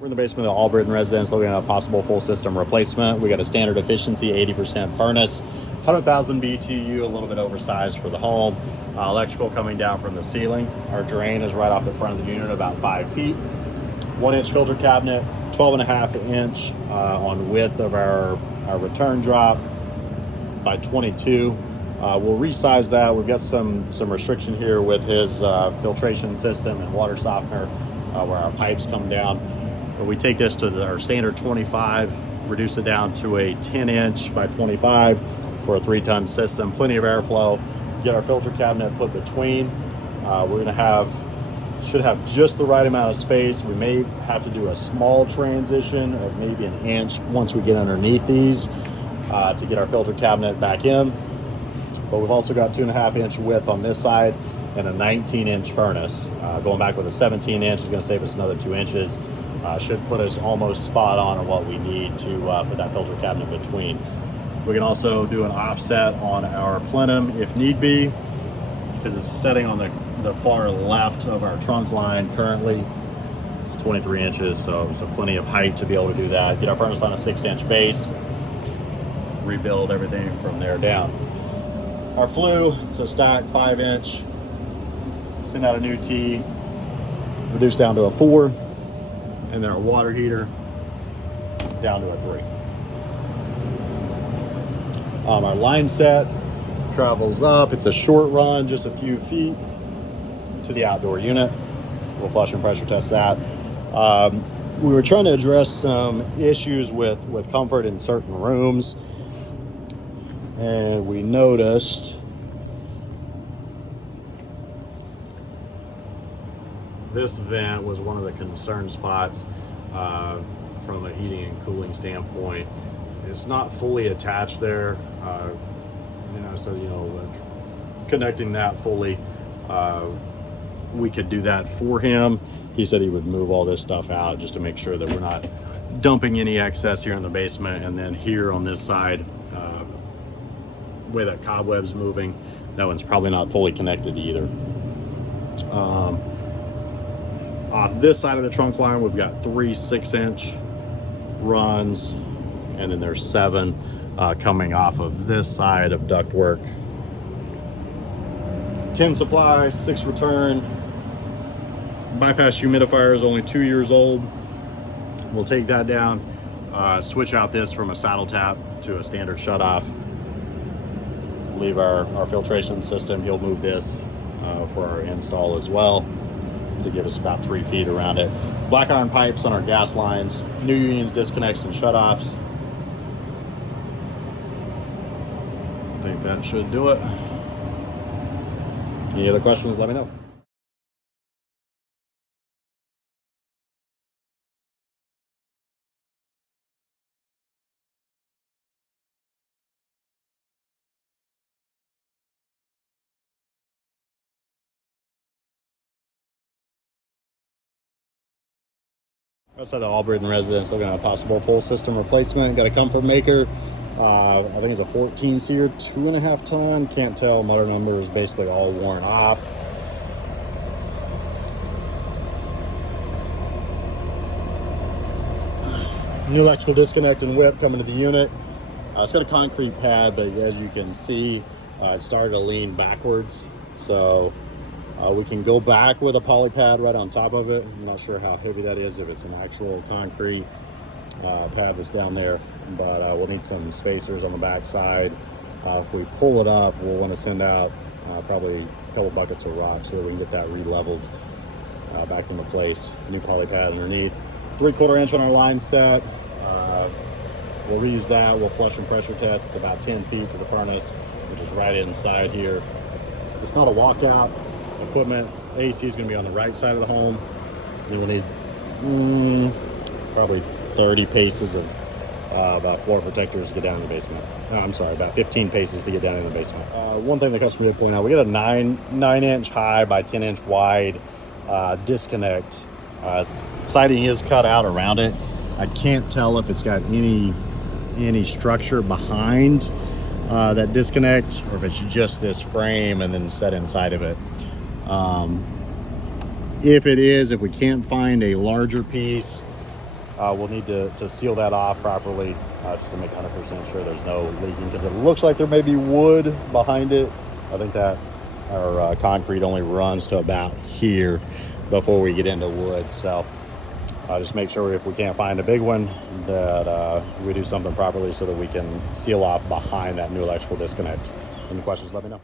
We're in the basement of the Albritton residence looking at a possible full system replacement. We got a standard efficiency 80% furnace, 100,000 BTU, a little bit oversized for the home. Electrical coming down from the ceiling. Our drain is right off the front of the unit, about 5 feet. 1-inch filter cabinet, 12.5-inch on width of our return drop by 22. We'll resize that. We've got some restriction here with his filtration system and water softener where our pipes come down. But we take this to our standard 25, reduce it down to a 10-inch by 25 for a 3-ton system. Plenty of airflow. Get our filter cabinet put between. We're gonna should have just the right amount of space. We may have to do a small transition of maybe an inch once we get underneath these to get our filter cabinet back in. But we've also got 2.5-inch width on this side and a 19-inch furnace. Going back with a 17-inch is going to save us another 2 inches. Should put us almost spot on what we need to put that filter cabinet between. We can also do an offset on our plenum if need be, because it's setting on the far left of our trunk line currently. It's 23 inches, so plenty of height to be able to do that. Get our furnace on a 6-inch base, rebuild everything from there down. Our flue, it's a stack 5-inch. Send out a new T, reduce down to a 4, and then our water heater down to a 3. Our line set travels up. It's a short run, just a few feet to the outdoor unit. We'll flush and pressure test that. We were trying to address some issues with comfort in certain rooms, and we noticed this vent was one of the concern spots from a heating and cooling standpoint. It's not fully attached there, connecting that fully, we could do that for him. He said he would move all this stuff out just to make sure that we're not dumping any excess here in the basement. And then here on this side, the way that cobweb's moving, that one's probably not fully connected either. Off this side of the trunk line, we've got 3 6-inch runs, and then there's 7 coming off of this side of ductwork. 10 supply, 6 return. Bypass humidifier is only 2 years old. We'll take that down, switch out this from a saddle tap to a standard shutoff. Leave our filtration system. He'll move this for our install as well to give us about 3 feet around it. Black iron pipes on our gas lines, new unions, disconnects, and shutoffs. I think that should do it. Any other questions, let me know. Outside the Albritton residence, looking at a possible full system replacement. Got a comfort maker. I think it's a 14 SEER, 2.5 ton. Can't tell. Motor numbers basically all worn off. New electrical disconnect and whip coming to the unit. It's got a concrete pad, but as you can see, it started to lean backwards. So we can go back with a poly pad right on top of it. I'm not sure how heavy that is, if it's an actual concrete pad that's down there, but we'll need some spacers on the back side. If we pull it up, we'll want to send out probably a couple buckets of rock so that we can get that re-leveled back into place. New poly pad underneath. 3/4 inch on our line set. We'll reuse that. We'll flush and pressure test. It's about 10 feet to the furnace, which is right inside here. It's not a walkout. Equipment, AC is going to be on the right side of the home. You will need probably 30 paces of about floor protectors to get down in the basement. I'm sorry, about 15 paces to get down in the basement. One thing the customer did point out, we got a 9-inch high by 10-inch wide disconnect. Siding is cut out around it. I can't tell if it's got any structure behind that disconnect, or if it's just this frame and then set inside of it. If it is, if we can't find a larger piece, We'll need to seal that off properly just to make 100% sure there's no leaking, because it looks like there may be wood behind it. I think that our concrete only runs to about here before we get into wood. So just make sure, if we can't find a big one, that we do something properly so that we can seal off behind that new electrical disconnect. Any questions, let me know.